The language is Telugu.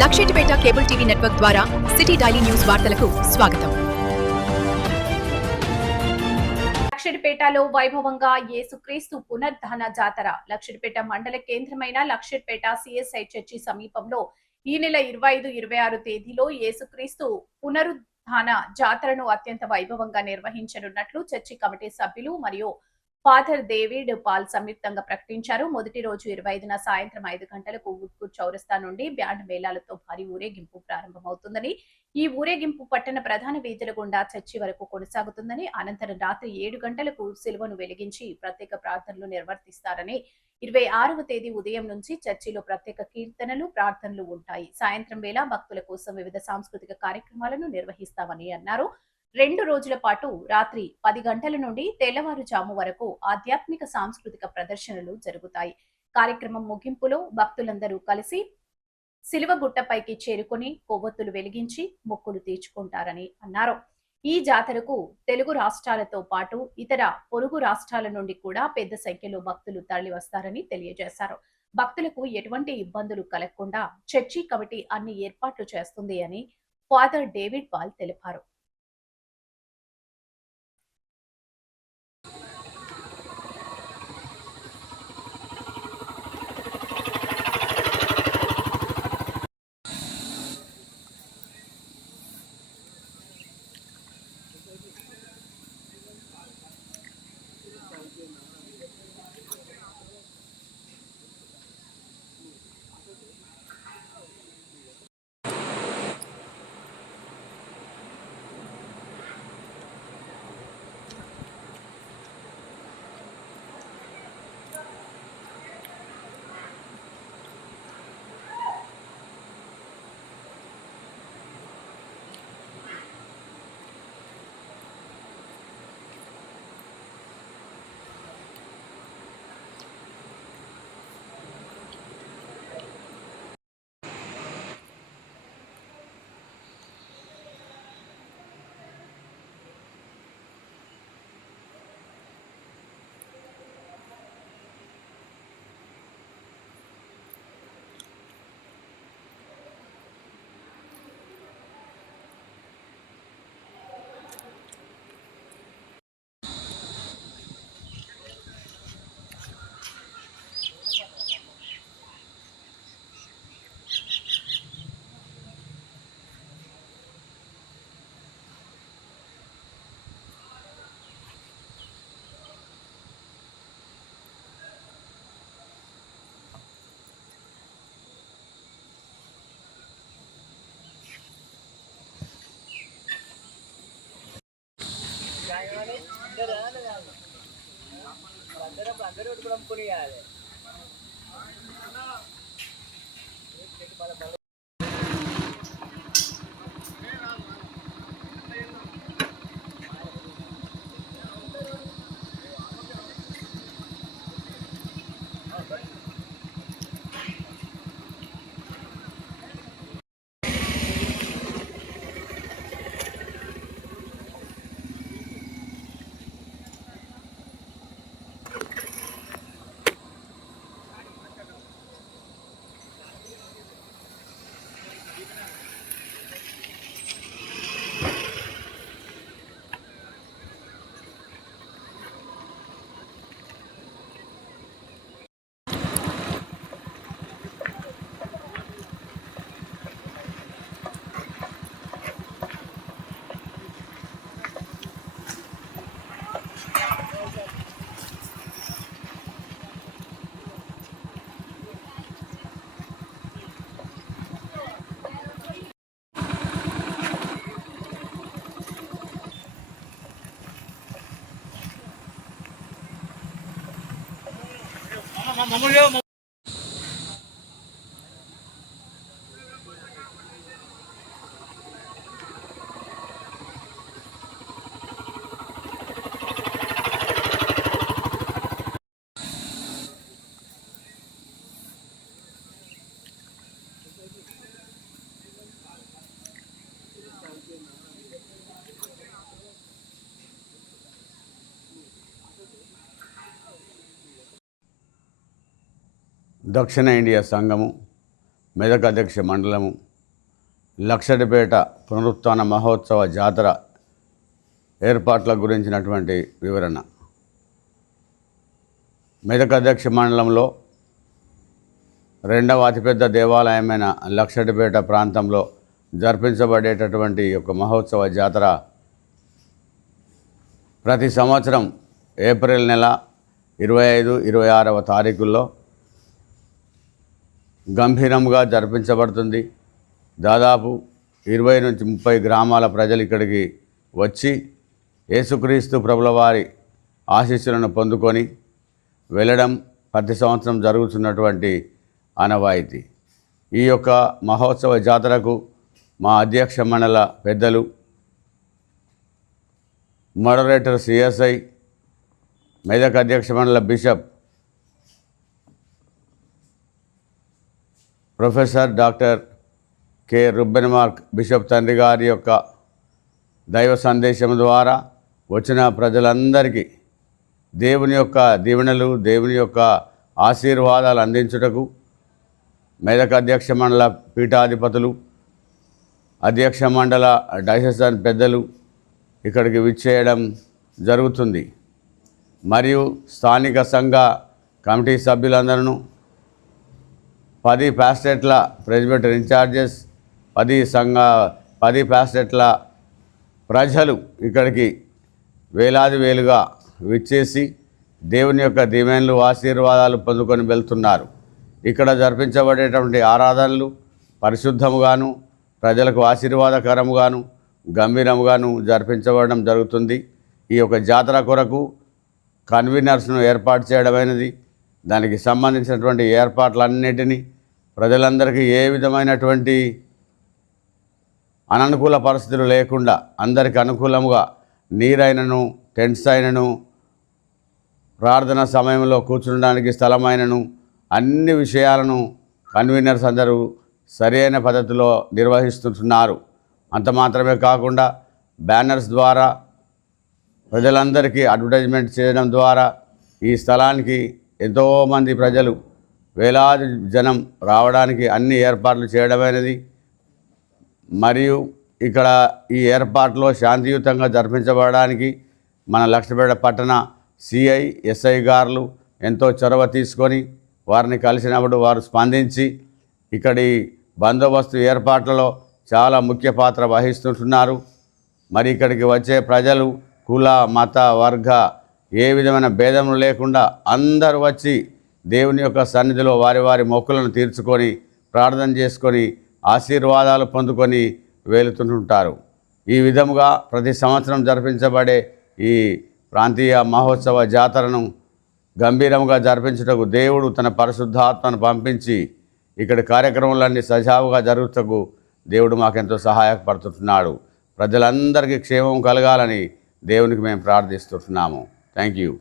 లక్షెట్టిపేట కేబుల్ టీవీ నెట్వర్క్ ద్వారా సిటీ డైలీ న్యూస్ వార్తలకు స్వాగతం. లక్షెట్టిపేటలో వైభవంగా యేసుక్రీస్తు పునరుద్ధాన జాతర. లక్షెట్టిపేట మండల కేంద్రమైన లక్షెట్టిపేట సిఎస్ఐ చర్చి సమీపంలో ఈ నెల 25, 26 తేదీలో యేసుక్రీస్తు పునరుద్ధాన జాతరను అత్యంత వైభవంగా నిర్వహించనున్నట్లు చర్చి కమిటీ సభ్యులు మరియు ఫాదర్ డేవిడ్ పాల్ సంయుక్తంగా ప్రకటించారు. మొదటి రోజు 25న సాయంత్రం 5 గంటలకు ఉట్కూర్ చౌరస్తా నుండి బ్యాండ్ మేళాలతో భారీ ఊరేగింపు ప్రారంభమవుతుందని, ఈ ఊరేగింపు పట్టణ ప్రధాన వీధుల గుండా చర్చి వరకు కొనసాగుతుందని, అనంతరం రాత్రి 7 గంటలకు సిలువను వెలిగించి ప్రత్యేక ప్రార్థనలు నిర్వర్తిస్తారని, 26వ తేదీ ఉదయం నుంచి చర్చిలో ప్రత్యేక కీర్తనలు, ప్రార్థనలు ఉంటాయి. సాయంత్రం వేళ భక్తుల కోసం వివిధ సాంస్కృతిక కార్యక్రమాలను నిర్వహిస్తామని అన్నారు. 2 రోజుల పాటు రాత్రి 10 గంటల నుండి తెల్లవారుజాము వరకు ఆధ్యాత్మిక సాంస్కృతిక ప్రదర్శనలు జరుగుతాయి. కార్యక్రమం ముగింపులో భక్తులందరూ కలిసి సిలువగుట్టపైకి చేరుకుని కొవ్వొత్తులు వెలిగించి మొక్కులు తీర్చుకుంటారని అన్నారు. ఈ జాతరకు తెలుగు రాష్ట్రాలతో పాటు ఇతర పొరుగు రాష్ట్రాల నుండి కూడా పెద్ద సంఖ్యలో భక్తులు తరలి వస్తారని తెలియజేశారు. భక్తులకు ఎటువంటి ఇబ్బందులు కలగకుండా చర్చి కమిటీ అన్ని ఏర్పాట్లు చేస్తుంది అని ఫాదర్ డేవిడ్ పాల్ తెలిపారు. అందరూ కూడా కొనియాలి. దక్షిణ ఇండియా సంఘము మెదక్ అధ్యక్ష మండలము లక్షడిపేట పునరుత్థాన మహోత్సవ జాతర ఏర్పాట్ల గురించినటువంటి వివరణ. మెదక్ అధ్యక్ష మండలంలో రెండవ అతిపెద్ద దేవాలయమైన లక్షడిపేట ప్రాంతంలో జరిపించబడేటటువంటి ఒక మహోత్సవ జాతర ప్రతి సంవత్సరం ఏప్రిల్ నెల 25, 26వ తారీఖుల్లో గంభీరంగా జరిపించబడుతుంది. దాదాపు 20 నుంచి 30 గ్రామాల ప్రజలు ఇక్కడికి వచ్చి యేసుక్రీస్తు ప్రభుల వారి ఆశీస్సులను పొందుకొని వెళ్ళడం ప్రతి సంవత్సరం జరుగుతున్నటువంటి ఆనవాయితీ. ఈ యొక్క మహోత్సవ జాతరకు మా అధ్యక్ష మండల పెద్దలు, మోడరేటర్ సిఎస్ఐ, మెదక్ అధ్యక్ష మండల బిషప్ ప్రొఫెసర్ డాక్టర్ కె రుబ్బెన్మార్క్ బిషప్ తండ్రి గారి యొక్క దైవ సందేశం ద్వారా వచ్చిన ప్రజలందరికీ దేవుని యొక్క దీవెనలు, దేవుని యొక్క ఆశీర్వాదాలు అందించుటకు మెదక్ అధ్యక్ష మండల పీఠాధిపతులు, అధ్యక్ష మండల డైసెసన్ పెద్దలు ఇక్కడికి విచ్చేయడం జరుగుతుంది. మరియు స్థానిక సంఘ కమిటీ సభ్యులందరూ, 10 ప్యాస్టేట్ల ప్రెసిడెంట్ ఇన్ఛార్జెస్, 10 ప్యాస్టేట్ల ప్రజలు ఇక్కడికి వేలుగా విచ్చేసి దేవుని యొక్క దీవెనలు, ఆశీర్వాదాలు పొందుకొని వెళ్తున్నారు. ఇక్కడ జరిపించబడేటువంటి ఆరాధనలు పరిశుద్ధముగాను, ప్రజలకు ఆశీర్వాదకరముగాను, గంభీరముగాను జరిపించబడడం జరుగుతుంది. ఈ యొక్క జాతర కొరకు కన్వీనర్స్ను ఏర్పాటు చేయడమైనది. దానికి సంబంధించినటువంటి ఏర్పాట్లన్నిటినీ ప్రజలందరికీ ఏ విధమైనటువంటి అననుకూల పరిస్థితులు లేకుండా అందరికి అనుకూలముగా నీరైనను, టెంట్స్ అయినను, ప్రార్థన సమయంలో కూర్చునడానికి స్థలమైనను, అన్ని విషయాలను కన్వీనర్స్ అందరూ సరైన పద్ధతిలో నిర్వహిస్తున్నారు. అంత మాత్రమే కాకుండా బ్యానర్స్ ద్వారా ప్రజలందరికీ అడ్వర్టైజ్మెంట్ చేయడం ద్వారా ఈ స్థలానికి ఎంతోమంది ప్రజలు, వేలాది జనం రావడానికి అన్ని ఏర్పాట్లు చేయడమైనది. మరియు ఇక్కడ ఈ ఏర్పాట్లో శాంతియుతంగా జరిపించబడడానికి మన లక్షడిపేట పట్టణ సిఐ, ఎస్ఐ గారులు ఎంతో చొరవ తీసుకొని వారిని కలిసినప్పుడు వారు స్పందించి ఇక్కడి బందోబస్తు ఏర్పాట్లలో చాలా ముఖ్య పాత్ర వహిస్తుంటున్నారు. మరి ఇక్కడికి వచ్చే ప్రజలు కుల, మత, వర్గ ఏ విధమైన భేదం లేకుండా అందరూ వచ్చి దేవుని యొక్క సన్నిధిలో వారి మొక్కులను తీర్చుకొని ప్రార్థన చేసుకొని ఆశీర్వాదాలు పొందుకొని వెళుతుంటారు. ఈ విధముగా ప్రతి సంవత్సరం జరిపించబడే ఈ ప్రాంతీయ మహోత్సవ జాతరను గంభీరంగా జరిపించుటకు దేవుడు తన పరిశుద్ధాత్మను పంపించి ఇక్కడ కార్యక్రమాలన్నీ సజావుగా జరుగుటకు దేవుడు మాకెంతో సహాయపడుతున్నాడు. ప్రజలందరికీ క్షేమం కలగాలని దేవునికి మేము ప్రార్థిస్తున్నాము. Thank you.